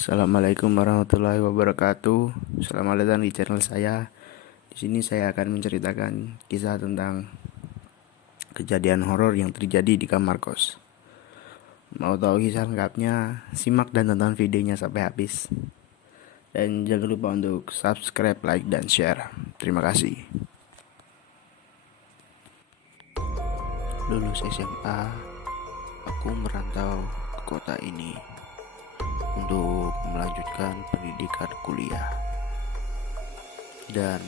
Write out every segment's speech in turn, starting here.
Assalamualaikum warahmatullahi wabarakatuh. Selamat datang di channel saya. Di sini saya akan menceritakan kisah tentang kejadian horor yang terjadi di kamar kos. Mau tahu kisah lengkapnya? Simak dan tonton videonya sampai habis. Dan jangan lupa untuk subscribe, like, dan share. Terima kasih. Lulus SMA, aku merantau ke kota ini untuk melanjutkan pendidikan kuliah. Dan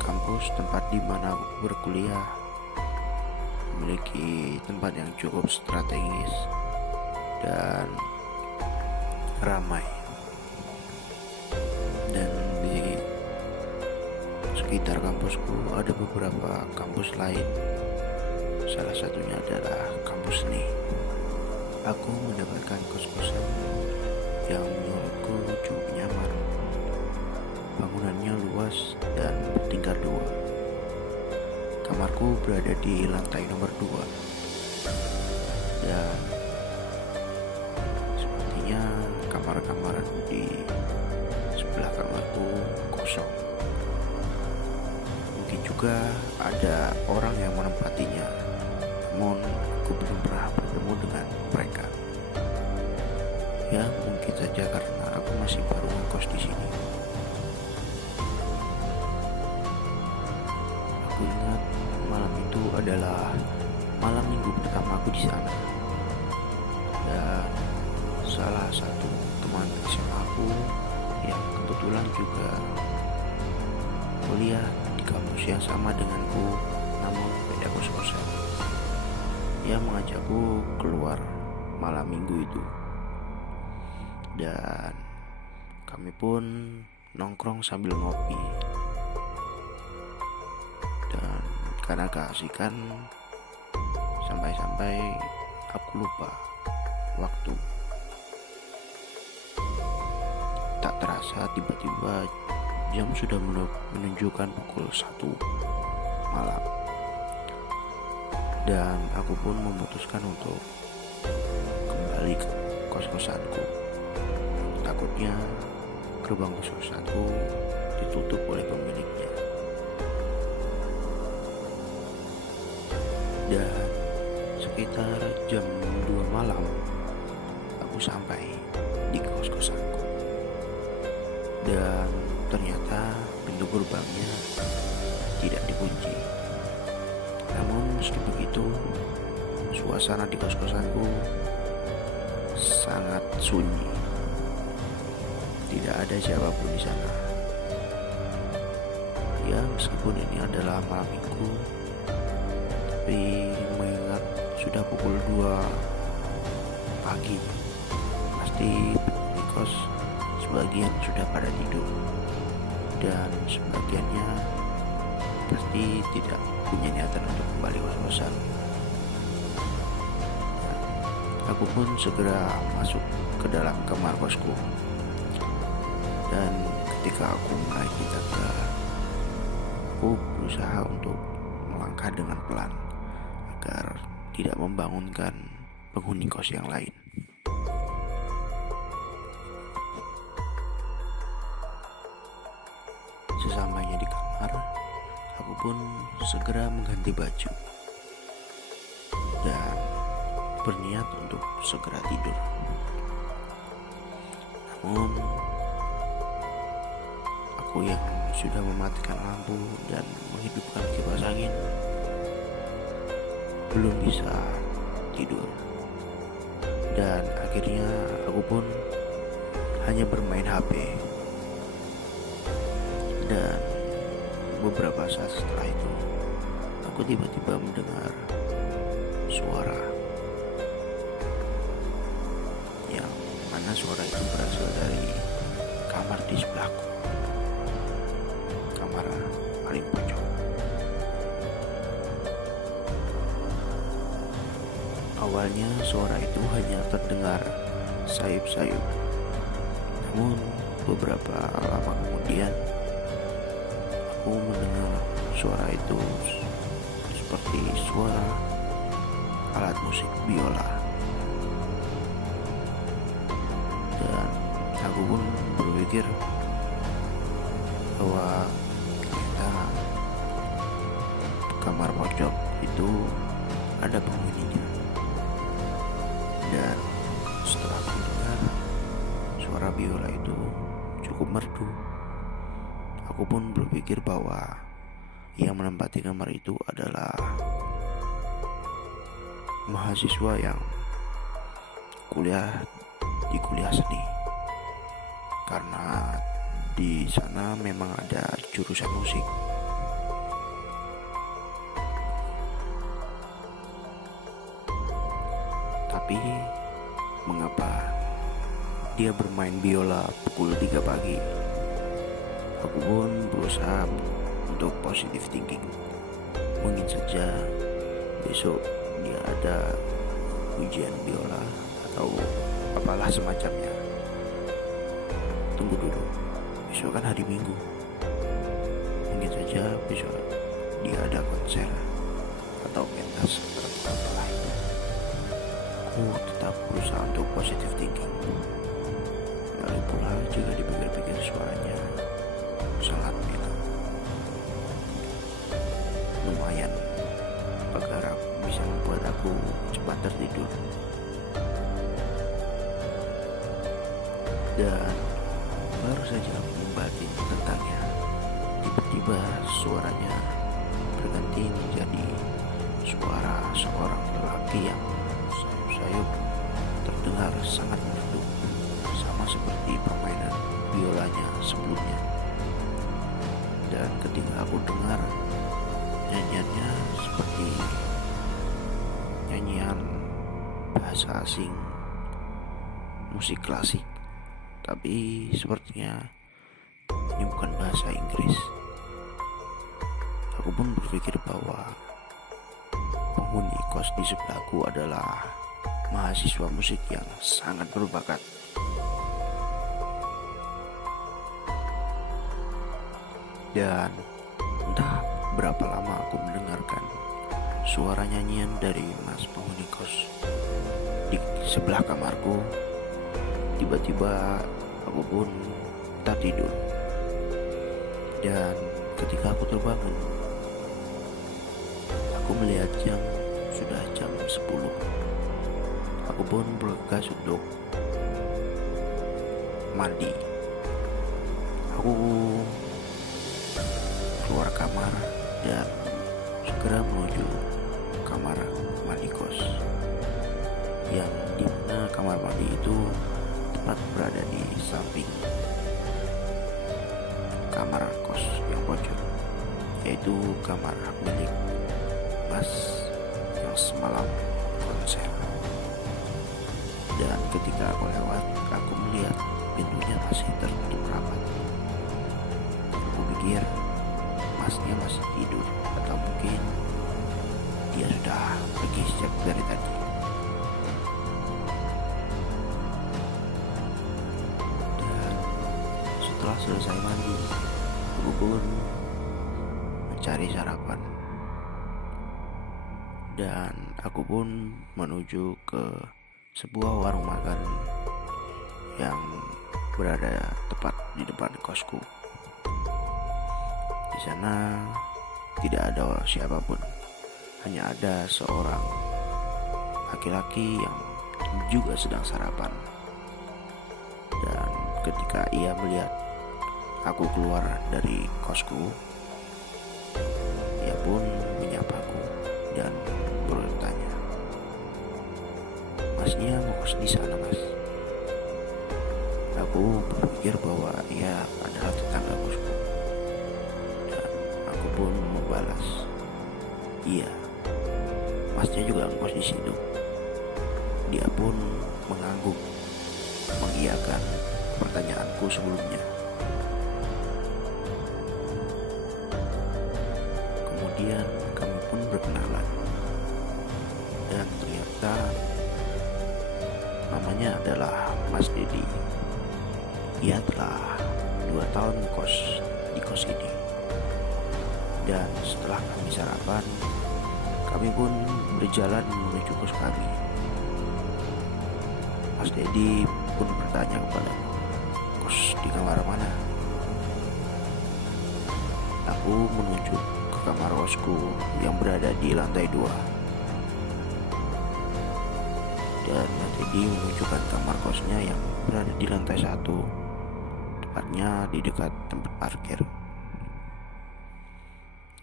kampus tempat di mana aku berkuliah memiliki tempat yang cukup strategis dan ramai. Dan di sekitar kampusku ada beberapa kampus lain. Salah satunya adalah kampus seni. Aku mendapatkan kos-kosan yang menurutku cukup nyaman. Bangunannya luas dan bertingkat 2. Kamarku berada di lantai nomor 2. Dan sepertinya kamar-kamar di sebelah kamarku kosong. Mungkin juga ada orang yang menempatinya, namun aku belum pernah bertemu dengan mereka. Ya, mungkin saja karena aku masih baru ngekos di sini. Aku ingat malam itu adalah malam minggu pertama aku di sana. Dan salah satu teman SMA aku yang kebetulan juga kuliah di kampus yang sama denganku, namun beda kos-kosan, dia mengajakku keluar malam minggu itu. Dan kami pun nongkrong sambil ngopi. Dan karena keasikan, sampai-sampai aku lupa waktu. Tak terasa tiba-tiba jam sudah menunjukkan pukul 1 malam. Dan aku pun memutuskan untuk kembali ke kos-kosanku. Takutnya gerbang kos-kosanku ditutup oleh pemiliknya. Dan sekitar jam 2 malam aku sampai di kos-kosanku. Dan ternyata pintu gerbangnya tidak dikunci. Namun meski begitu, suasana di kos-kosanku sangat sunyi. Tidak ada siapapun di sana. Ya, meskipun ini adalah malam minggu, tapi mengingat sudah pukul 2 pagi, pasti di kos sebagian sudah pada tidur. Dan sebagiannya pasti tidak punya niatan untuk kembali kos-kosan. Aku pun segera masuk ke dalam kamar kosku. Dan ketika aku menaiki tangga, aku berusaha untuk melangkah dengan pelan agar tidak membangunkan penghuni kos yang lain. Sesampainya di kamar, aku pun segera mengganti baju dan berniat untuk segera tidur. Namun aku yang sudah mematikan lampu dan menghidupkan kipas angin belum bisa tidur. Dan akhirnya aku pun hanya bermain HP. Dan beberapa saat setelah itu, aku tiba-tiba mendengar suara, yang mana suara itu berasal dari kamar di sebelahku, kamar paling pojok. Awalnya suara itu hanya terdengar sayup-sayup. Namun beberapa lama kemudian aku mendengar suara itu seperti suara alat musik biola. Dan aku pun berpikir bahwa ternyata kamar pojok itu ada penghuninya. Dan setelah aku dengar suara biola itu cukup merdu, aku pun berpikir bahwa yang menempati kamar itu adalah mahasiswa yang kuliah di kuliah seni, karena di sana memang ada jurusan musik. Tapi mengapa dia bermain biola pukul 3 pagi? Aku pun berusaha untuk positive thinking. Mungkin saja besok dia ada ujian biola atau apalah semacamnya. Tunggu dulu, besok kan hari Minggu. Mungkin saja besok dia ada konser atau pentas atau apalah itu. Aku tetap berusaha untuk positive thinking. Lalu pula jika dipikir-pikir suaranya sangat enak, lumayan agar bisa membuat aku cepat tertidur. Dan baru saja aku membatin tentangnya, tiba-tiba suaranya berganti menjadi suara seorang lelaki yang sayup-sayup, terdengar sangat merdu, sama seperti permainan biolanya sebelumnya. Dan ketika aku dengar nyanyiannya seperti nyanyian bahasa asing, musik klasik, tapi sepertinya ini bukan bahasa Inggris. Aku pun berpikir bahwa penghuni kos di sebelahku adalah mahasiswa musik yang sangat berbakat. Dan entah berapa lama aku mendengarkan suara nyanyian dari mas penghuni kos di sebelah kamarku. Tiba-tiba aku pun tak tidur. Dan ketika aku terbangun, aku melihat jam sudah jam 10. Aku pun bergegas untuk mandi. Aku keluar kamar dan segera menuju kamar mandi kos, yang dimana kamar mandi itu tepat berada di samping kamar kos yang pojok, yaitu kamar milik mas yang semalam konser. Dan ketika aku lewat, aku melihat pintunya masih tertutup rapat. Aku pikir masnya masih tidur, atau mungkin dia sudah pergi sejak dari tadi. Dan setelah selesai mandi, aku pun mencari sarapan. Dan aku pun menuju ke sebuah warung makan yang berada tepat di depan kosku. Di sana tidak ada siapapun, hanya ada seorang laki-laki yang juga sedang sarapan. Dan ketika ia melihat aku keluar dari kosku, ia pun menyapaku dan bertanya, "Masnya mau kos di sana, Mas?" Aku berpikir bahwa ia adalah tetangga kosku. Aku pun membalas, "Iya, masnya juga ngekos di situ." Dia pun mengangguk, mengiyakan pertanyaanku sebelumnya. Kemudian kami pun berkenalan, dan ternyata namanya adalah Mas Dedi. Ia telah 2 tahun kos di kos ini. Dan setelah kami sarapan, kami pun berjalan menuju kos kami. Mas Dedi pun bertanya kepadaku, di kamar mana? Aku menunjuk ke kamar kosku yang berada di lantai 2. Dan Mas Dedi menunjukkan kamar kosnya yang berada di lantai 1, tepatnya di dekat tempat parkir.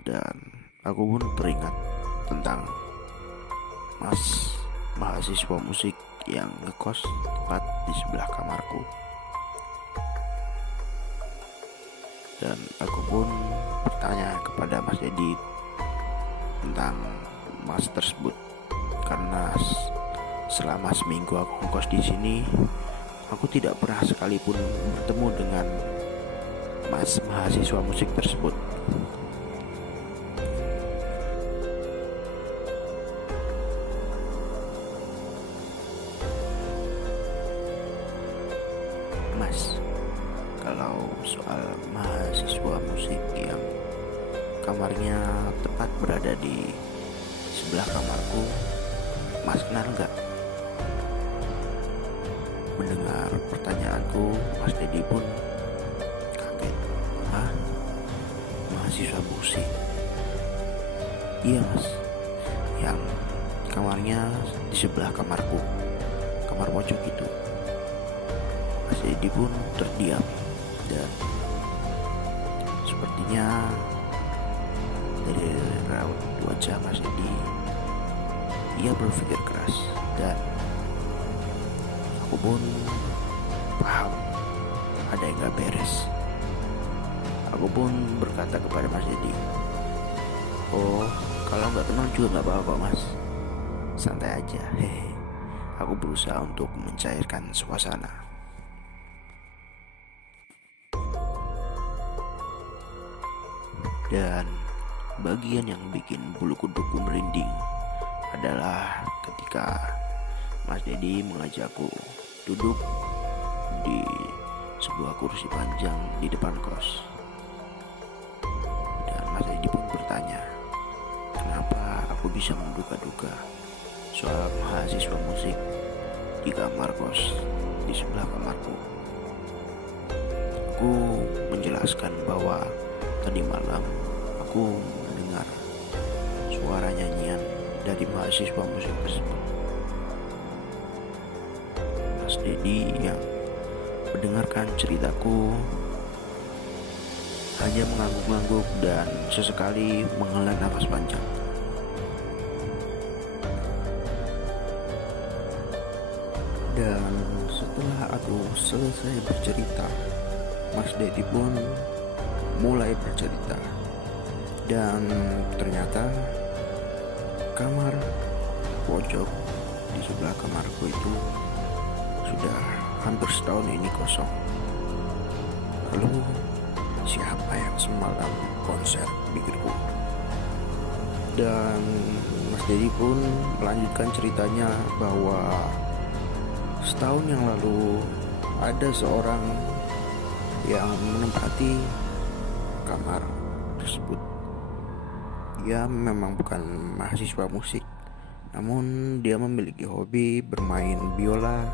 Dan aku pun teringat tentang Mas mahasiswa musik yang ngekos tepat di sebelah kamarku. Dan aku pun bertanya kepada Mas Dedi tentang Mas tersebut, karena selama seminggu aku ngekos di sini, aku tidak pernah sekalipun bertemu dengan Mas mahasiswa musik tersebut. Mas, kalau soal mahasiswa musik yang kamarnya tepat berada di sebelah kamarku, Mas kenal nggak? Mendengar pertanyaanku, Mas Dedi pun kaget. Hah? Mahasiswa musik? Iya Mas, yang kamarnya di sebelah kamarku, kamar pojok itu. Mas Dedi pun terdiam dan sepertinya dari raut wajah Mas Dedi, ia berpikir keras dan aku pun paham ada yang gak beres. Aku pun berkata kepada Mas Dedi, oh kalau gak kenal juga gak apa-apa Mas, santai aja, hehe. Aku berusaha untuk mencairkan suasana. Dan bagian yang bikin bulu kuduku merinding adalah ketika Mas Dedi mengajakku duduk di sebuah kursi panjang di depan kos. Dan Mas Dedi pun bertanya, kenapa aku bisa menduga-duga soal mahasiswa musik di kamar kos di sebelah kamarku. Aku menjelaskan bahwa tadi malam aku mendengar suara nyanyian dari mahasiswa musik tersebut. Mas Dedi yang mendengarkan ceritaku hanya mengangguk-angguk dan sesekali menghela nafas panjang. Dan setelah aku selesai bercerita, Mas Dedi pun mulai bercerita. Dan ternyata kamar pojok di sebelah kamarku itu sudah hampir setahun ini kosong. Lalu siapa yang semalam konser, pikirku. Dan Mas Dedi pun melanjutkan ceritanya bahwa setahun yang lalu ada seorang yang menempati kamar tersebut. Dia memang bukan mahasiswa musik, namun dia memiliki hobi bermain biola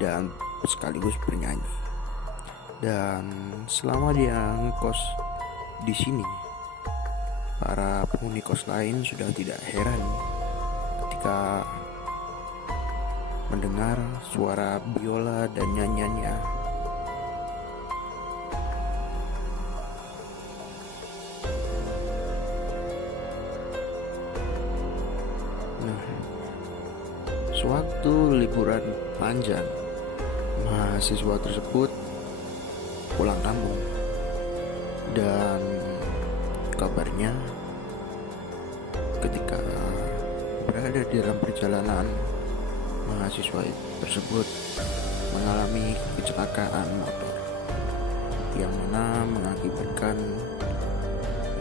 dan sekaligus bernyanyi. Dan selama dia ngekos di sini, para penghuni kos lain sudah tidak heran ketika mendengar suara biola dan nyanyiannya. Nah, sewaktu liburan panjang, mahasiswa tersebut pulang kampung. Dan kabarnya ketika berada di dalam perjalanan, mahasiswa tersebut mengalami kecelakaan motor yang mana mengakibatkan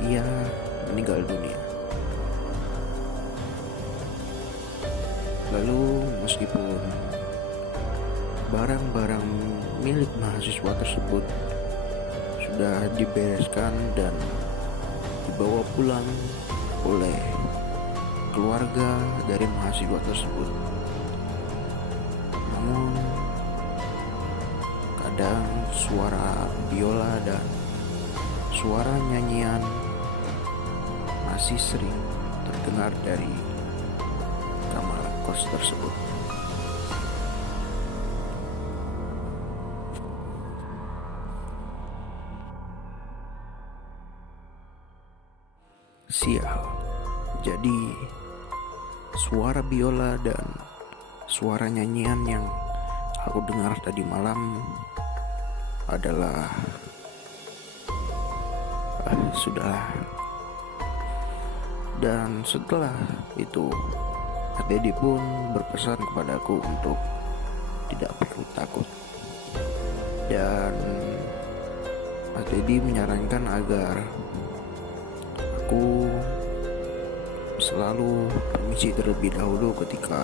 ia meninggal dunia. Lalu meskipun barang-barang milik mahasiswa tersebut sudah dibereskan dan dibawa pulang oleh keluarga dari mahasiswa tersebut, namun Kadang suara biola dan suara nyanyian masih sering terdengar dari kamar kos tersebut. Sial, jadi suara biola dan suara nyanyian yang aku dengar tadi malam adalah sudahlah. Dan setelah itu Kak Dedi pun berpesan kepadaku untuk tidak perlu takut. Dan Kak Dedi menyarankan agar aku selalu permisi terlebih dahulu ketika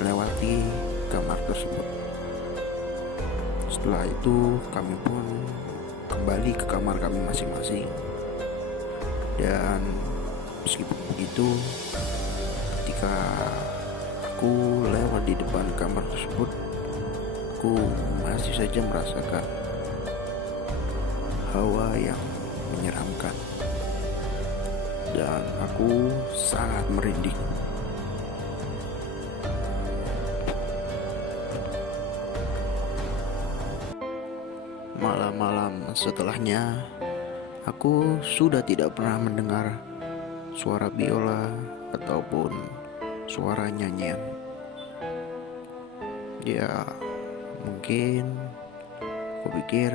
melewati kamar tersebut. Setelah itu kami pun kembali ke kamar kami masing-masing. Dan meskipun begitu, ketika aku lewat di depan kamar tersebut, aku masih saja merasakan hawa yang menyeramkan. Dan aku sangat merinding. Malam-malam setelahnya, aku sudah tidak pernah mendengar suara biola ataupun suara nyanyian. Ya, mungkin aku pikir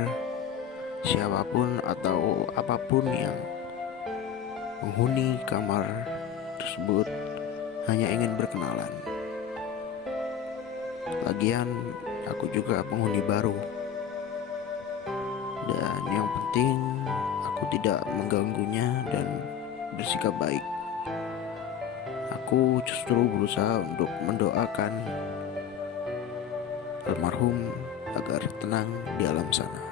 siapapun atau apapun yang penghuni kamar tersebut hanya ingin berkenalan. Lagian aku juga penghuni baru. Dan yang penting aku tidak mengganggunya dan bersikap baik. Aku justru berusaha untuk mendoakan almarhum agar tenang di alam sana.